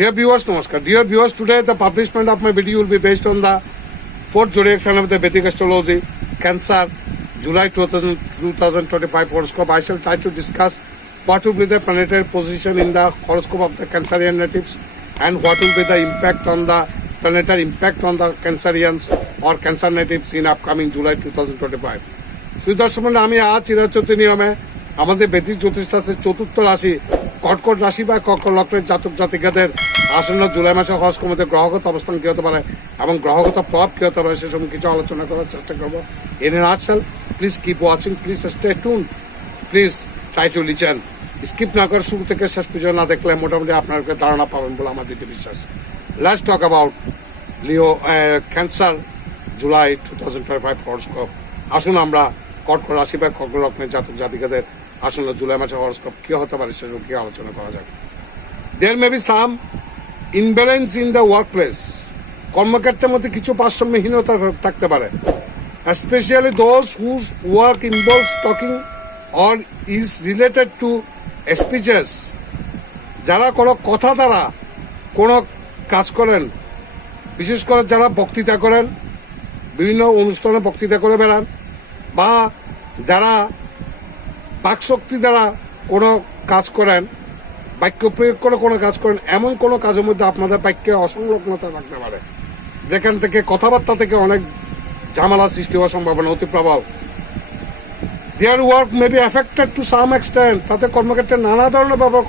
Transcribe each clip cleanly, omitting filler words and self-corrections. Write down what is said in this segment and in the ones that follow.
Dear viewers, Namaskar. Dear viewers, today the publishment of my video will be based on the fourth zodiac sign of the Vedic astrology, Cancer, July 2025 horoscope. I shall try to discuss what will be the planetary position in the horoscope of the Cancerian natives and what will be the impact on the planetary impact on the Cancerians or Cancer natives in upcoming July 2025. সুদর্শন আমি আজ চিরাচরিত নিয়মে আমাদের বেদিক জ্যোতিষশাস্ত্রের চতুর্থ রাশি কর্কট রাশি বা কর্কট লগ্নের জাতক জাতিকাদের আসন্ন জুলাই মাসে হরস্কোপের মধ্যে গ্রহগত অবস্থান কি হতে পারে এবং গ্রহগত প্রভাব কি হতে পারে সেসব কিছু আলোচনা করার চেষ্টা করব। In a nutshell, please keep watching, please stay tuned, please try to listen. স্কিপ না করে শুরু থেকে শেষ পর্যন্ত না দেখলে মোটামুটি আপনার ধারণা পাবেন বলে আমার দৃঢ় বিশ্বাস। Let's talk about Leo cancer July 2025 horoscope. আসুন আমরা কর্কট রাশি বা কর্কট লগ্নের জাতক জাতিকাদের আসন্ন জুলাই মাসে হরস্কোপ কি হতে পারে সেসব কি আলোচনা করা যাক। There may be some imbalance in the workplace. কর্মক্ষেত্রের মধ্যে কিছু ভারসাম্যহীনতা থাকতে পারে, specially those whose work involves talking or is related to speeches. যারা কোনো কথা দ্বারা কোনো কাজ করেন, বিশেষ করে যারা বক্তৃতা করেন, বিভিন্ন অনুষ্ঠানে বক্তৃতা করে বেড়ান, বা যারা বাকশক্তি দ্বারা কোনো কাজ করেন, বাক্য প্রয়োগ করে কোনো কাজ করেন, এমন কোনো কাজের মধ্যে আপনাদের বাক্যে অসংলগ্নতা থাকতে পারে, যেখান থেকে কথাবার্তা থেকে অনেক ঝামেলা সৃষ্টি হওয়ার সম্ভাবনা অতি প্রবল। Their work may be affected to some extent. তাতে কর্মক্ষেত্রে নানা ধরনের ব্যাপার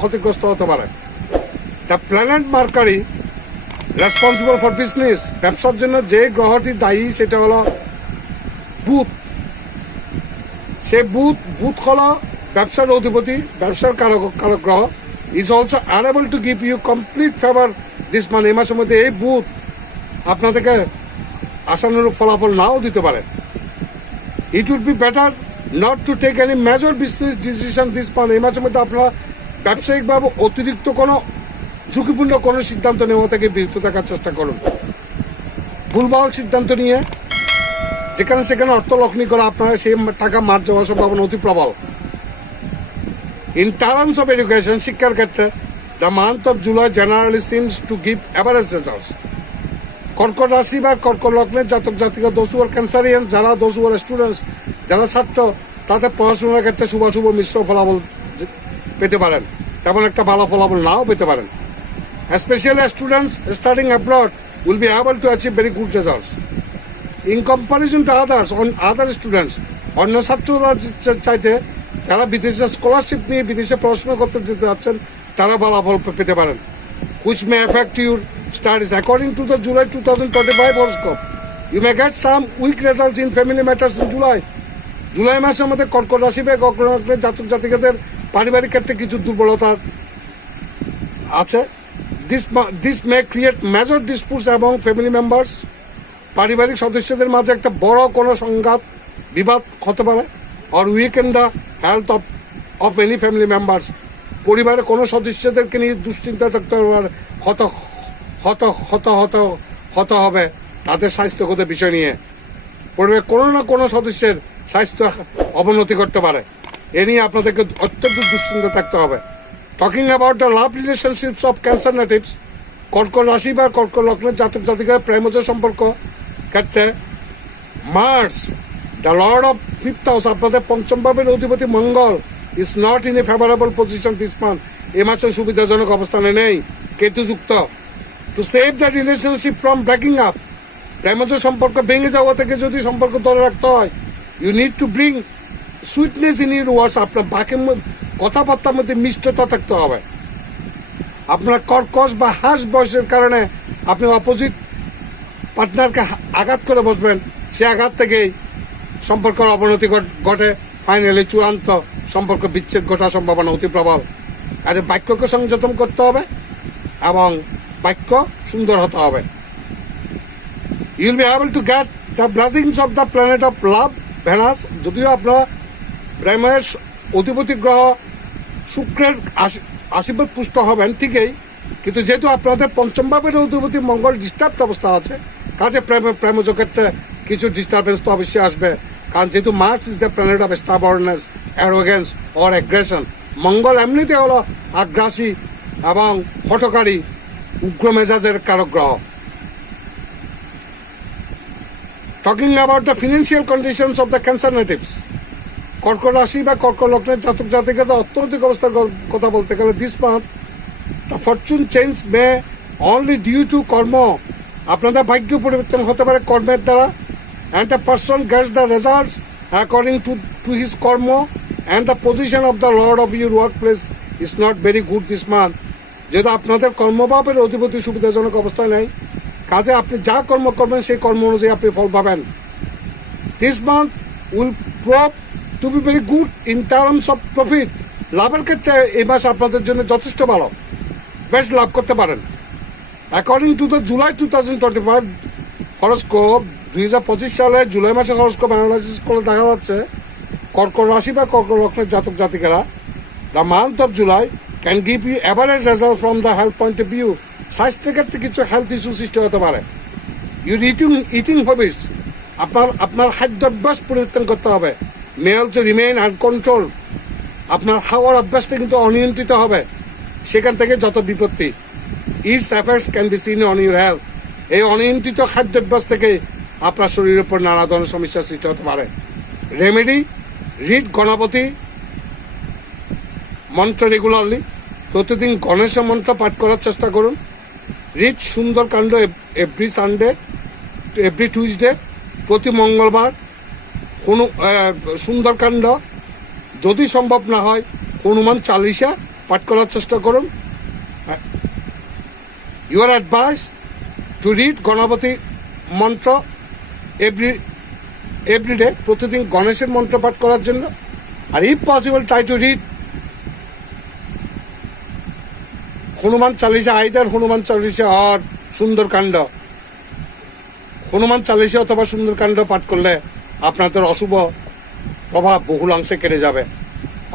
ক্ষতিগ্রস্ত হতে পারে। The planet Mercury responsible for business. ব্যবসার জন্য যে গ্রহটি দায়ী সেটা হলো বুধ। সে বুধ হলো ব্যবসার অধিপতি, ব্যবসার কারক গ্রহ। Is also unable to give you complete favour this month. এই মাসের মধ্যে এই বুধ আপনাদেরকে আশানুরূপ ফলাফল নাও দিতে পারে। It would be better not to take any major business decision this month. এই মাসের মধ্যে আপনারা ব্যবসায়িকভাবে অতিরিক্ত কোনো ঝুঁকিপূর্ণ কোনো সিদ্ধান্ত নেওয়া থেকে বিরত থাকার চেষ্টা করুন। ভুলভাল সিদ্ধান্ত নিয়ে যেখানে সেখানে অর্থ লগ্নি করে আপনারা সেই টাকা মার যাওয়ার সম্ভাবনা অতি প্রবল। ইন টার্মস অফ এডুকেশন, শিক্ষার ক্ষেত্রে the month of July generally seems to give average results. কর্কট রাশি বা কর্কট লগ্নের জাতক জাতিকা দোষুয়ার ক্যান্সারিয়ান, যারা দোষুয়ার স্টুডেন্টস, যারা ছাত্র, তাদের পড়াশোনার ক্ষেত্রে শুভাশুভ মিশ্র ফলাফল পেতে পারেন, তেমন একটা ভালো ফলাফল নাও পেতে পারেন। Specially students studying abroad will be able to achieve very good results in comparison to other students. অন্য ছাত্ররা চাইতে যারা বিদেশে স্কলারশিপ নিয়ে বিদেশে পড়াশোনা করতে যেতে যাচ্ছেন তারা ফলাফল পেতে পারেন। Which may affect your studies according to the July 2025 horoscope. You may get some weak results in family matters in July. July মাসের মধ্যে কর্কট রাশি বা কর্কট লগ্নের জাতক জাতিকাদের পারিবারিক ক্ষেত্রে কিছু দুর্বলতা আছে। দিস মে ক্রিয়েট মেজর ডিসপুটস এবং ফ্যামিলি মেম্বার্স। পারিবারিক সদস্যদের মাঝে একটা বড় কোনো সংঘাত বিবাদ হতে পারে। Or weaken the health of any family members. পরিবারের কোনো সদস্যদেরকে নিয়ে দুশ্চিন্তা থাকতে পারে, হত হবে তাদের স্বাস্থ্যগত বিষয় নিয়ে। পরিবারের কোনো না কোনো সদস্যের স্বাস্থ্য অবনতি করতে পারে, এ নিয়ে আপনাদেরকে অত্যন্ত দুশ্চিন্তা থাকতে হবে। Talking about the love relationships of cancer natives. কর্কট রাশি বা কর্কট লগ্নের জাতক জাতিকার প্রেমজ সম্পর্ক ক্ষেত্রে Mars the lord of fifth house, আপনাদের পঞ্চম ভাবের অধিপতি Mangal, is not in a favourable position this month. এ মাসে সুবিধাজনক অবস্থানে নেই, কেতুযুক্ত। To save the relationship from breaking up, প্রেমজ সম্পর্ক ভেঙে যাওয়া থেকে যদি সম্পর্ক ধরে রাখতে হয়, you need to bring sweetness in your words. আপনার বাক্যের কথাবার্তার মধ্যে মিষ্টতা থাকতে হবে। আপনার কর্কশ বা হাস বয়সের কারণে আপনি অপোজিট পার্টনারকে আঘাত করে বসবেন, সে আঘাত থেকেই সম্পর্কের অবনতি ঘটে, ফাইনালি চূড়ান্ত সম্পর্ক বিচ্ছেদ ঘটার সম্ভাবনা অতি প্রবল। কাজে বাক্যকে সংযতন করতে হবে এবং বাক্য সুন্দর হতে হবে। You will be able to get the blessings of the planet of love Venus. যদিও আপনারা প্রেমের অধিপতি গ্রহ শুক্রের আশীর্বাদ পুষ্ট হবেন ঠিকই, কিন্তু যেহেতু আপনাদের পঞ্চম ভাবের অধিপতি মঙ্গল ডিস্টার্ব অবস্থা আছে, কাজে প্রেমজ ক্ষেত্রে কিছু ডিস্টারবেন্স তো অবশ্যই আসবে। কারণ যেহেতু Mars is the planet of stubbornness, arrogance or aggression. Mangal এমনিতে হলো আগ্রাসী এবং হঠকারী উগ্র মেজাজের কারক গ্রহ। Talking about the financial conditions of the Cancer natives, কর্কট রাশি বা কর্কট লগ্নের জাতক জাতিকাদের অর্থনৈতিক অবস্থার কথা বলতে গেলে this month the fortune change may only due to karma, আপনাদের ভাগ্য পরিবর্তন হতে পারে কর্মের দ্বারা। And the person gets the results according to his karma, and the position of the lord of your workplace is not very good this month. যেহেতু আপনাদের কর্মভাবের অধিপতি সুবিধাজনক অবস্থায় নেই, কাজে আপনি যা কর্ম করবেন সেই কর্ম অনুযায়ী আপনি ফল পাবেন। This month will prove two be very good in terms of profit, লাভের ক্ষেত্রে এই মাস আপনাদের জন্য যথেষ্ট ভালো, বেশ লাভ করতে পারেন। According to the July 2025 horoscope, 2025 সালে জুলাই মাসে হরস্কোপ অ্যানালাইসিস করে দেখা যাচ্ছে কর্কট রাশি বা কর্কট লগ্নের জাতক জাতিকারা the month of July can give you average result from the health point of view. স্বাস্থ্যের ক্ষেত্রে কিছু হেলথ ইস্যু সৃষ্টি হতে পারে। ইউর ইটিং হবিটস, আপনার খাদ্যাভ্যাস পরিবর্তন করতে হবে। মে অলসো রিমেইন আনকন্ট্রোল, আপনার খাওয়ার অভ্যাসটা কিন্তু অনিয়ন্ত্রিত হবে, সেখান থেকে যত বিপত্তি। It's effects can be seen on your health, এই অনিয়ন্ত্রিত খাদ্যাভ্যাস থেকে আপনার শরীরের উপর নানা ধরনের সমস্যার সৃষ্টি হতে পারে। রেমেডি, রিড গণপতি মন্ত্র রেগুলারলি, প্রতিদিন গণেশের মন্ত্র পাঠ করার চেষ্টা করুন। Read Sundarkand every Sunday, every Tuesday, প্রতি মঙ্গলবার সুন্দরকাণ্ড, যদি সম্ভব না হয় হনুমান চালিসা পাঠ করার চেষ্টা করুন। Your advice to read Ganpati mantra every day, প্রতিদিন গণেশের মন্ত্র পাঠ করার জন্য। আর if possible try to read Hanuman Chalisa, either Hanuman Chalisa আর সুন্দরকাণ্ড। হনুমান চালিসা অথবা সুন্দরকাণ্ড পাঠ করলে আপনাদের অশুভ প্রভাব বহুলাংশে কেটে যাবে,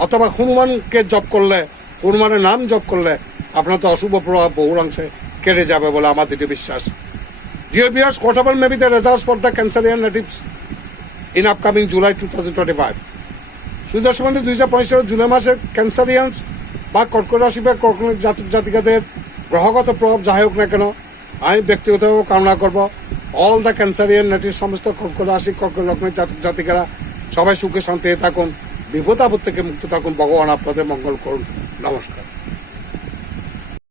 অথবা হনুমানকে জপ করলে, হনুমানের নাম জপ করলে আপনাদের অশুভ প্রভাব বহুলাংশে কেটে যাবে বলে আমার দৃঢ় বিশ্বাস। Dear viewers, whatever may be the results for the Cancerian natives in upcoming July 2025. সুদর্শন 2025 জুলাই মাসের ক্যান্সারিয়ান্স বা কর্কট রাশি বা কর্কট জাতক জাতিকাদের গ্রহগত প্রভাব যাই হোক না কেন, আমি ব্যক্তিগতভাবে কামনা করব অল দ্য ক্যান্সারিয়ান নেটিভ, সমস্ত কর্কট রাশি কর্কট লগ্নের জাতক জাতিকারা সবাই সুখে শান্তিতে থাকুন, বিপদ আপদ থেকে মুক্ত থাকুন। ভগবান আপনাদের মঙ্গল করুন। নমস্কার।